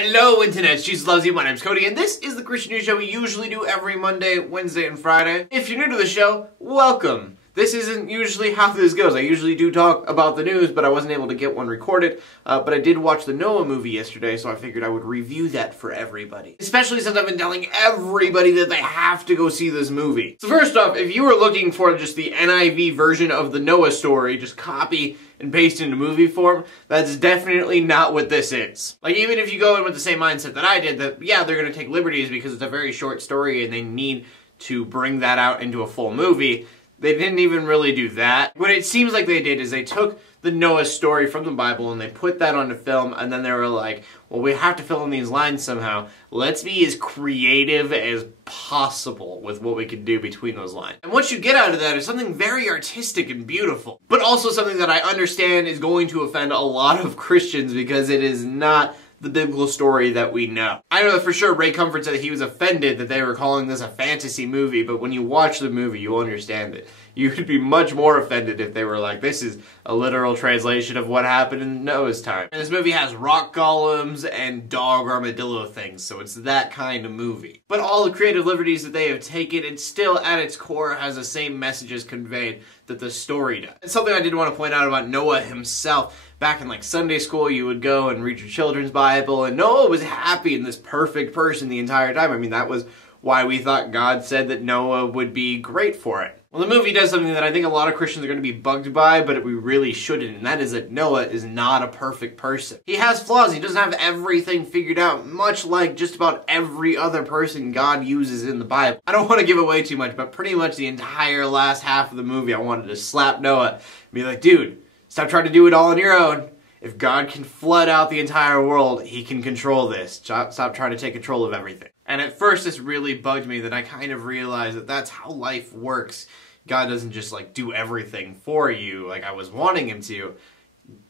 Hello internet, Jesus loves you, my name's Cody, and this is the Christian News Show we usually do every Monday, Wednesday, and Friday. If you're new to the show, welcome. This isn't usually how this goes. I usually do talk about the news, but I wasn't able to get one recorded. But I did watch the Noah movie yesterday, so I figured I would review that for everybody. Especially since I've been telling everybody that they have to go see this movie. So first off, if you were looking for just the NIV version of the Noah story, just copy and paste into movie form, that's definitely not what this is. Like, even if you go in with the same mindset that I did, that yeah, they're gonna take liberties because it's a very short story and they need to bring that out into a full movie, they didn't even really do that. What it seems like they did is they took the Noah story from the Bible and they put that onto film, and then they were like, well, we have to fill in these lines somehow. Let's be as creative as possible with what we can do between those lines. And what you get out of that is something very artistic and beautiful, but also something that I understand is going to offend a lot of Christians because it is not the biblical story that we know. I know that for sure Ray Comfort said that he was offended that they were calling this a fantasy movie, but when you watch the movie, you'll understand it. You would be much more offended if they were like, this is a literal translation of what happened in Noah's time. And this movie has rock golems and dog armadillo things, so it's that kind of movie. But all the creative liberties that they have taken, it still at its core has the same messages conveyed that the story does. And something I did want to point out about Noah himself, back in like Sunday school, you would go and read your children's Bible, and Noah was happy and this perfect person the entire time. I mean, that was why we thought God said that Noah would be great for it. Well, the movie does something that I think a lot of Christians are going to be bugged by, but we really shouldn't, and that is that Noah is not a perfect person. He has flaws. He doesn't have everything figured out, much like just about every other person God uses in the Bible. I don't want to give away too much, but pretty much the entire last half of the movie, I wanted to slap Noah and be like, dude, stop trying to do it all on your own. If God can flood out the entire world, he can control this. Stop trying to take control of everything. And at first this really bugged me that I kind of realized that that's how life works. God doesn't just like do everything for you like I was wanting him to.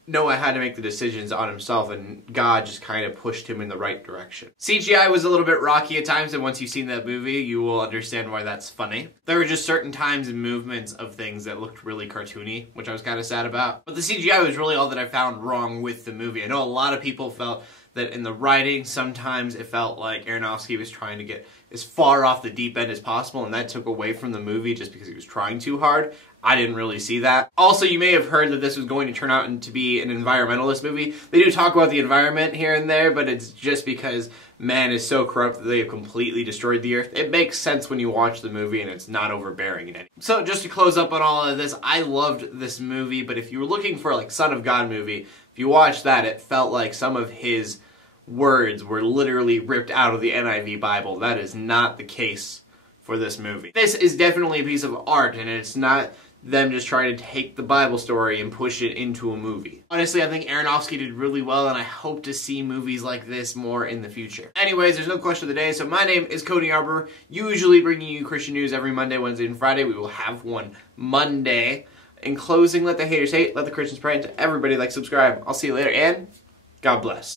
Noah had to make the decisions on himself, and God just kind of pushed him in the right direction. CGI was a little bit rocky at times, and once you've seen that movie, you will understand why that's funny. There were just certain times and movements of things that looked really cartoony, which I was kind of sad about. But the CGI was really all that I found wrong with the movie. I know a lot of people felt that in the writing, sometimes it felt like Aronofsky was trying to get as far off the deep end as possible, and that took away from the movie just because he was trying too hard. I didn't really see that. Also, you may have heard that this was going to turn out to be an environmentalist movie. They do talk about the environment here and there, but it's just because man is so corrupt that they have completely destroyed the earth. It makes sense when you watch the movie and it's not overbearing in any. So just to close up on all of this, I loved this movie, but if you were looking for like Son of God movie, if you watched that, it felt like some of his words were literally ripped out of the NIV Bible. That is not the case for this movie. This is definitely a piece of art, and it's not them just trying to take the Bible story and push it into a movie. Honestly, I think Aronofsky did really well, and I hope to see movies like this more in the future. Anyways, there's no question of the day, so my name is Cody Arbor, usually bringing you Christian news every Monday, Wednesday, and Friday. We will have one Monday. In closing, let the haters hate, let the Christians pray, and to everybody, like, subscribe. I'll see you later, and God bless.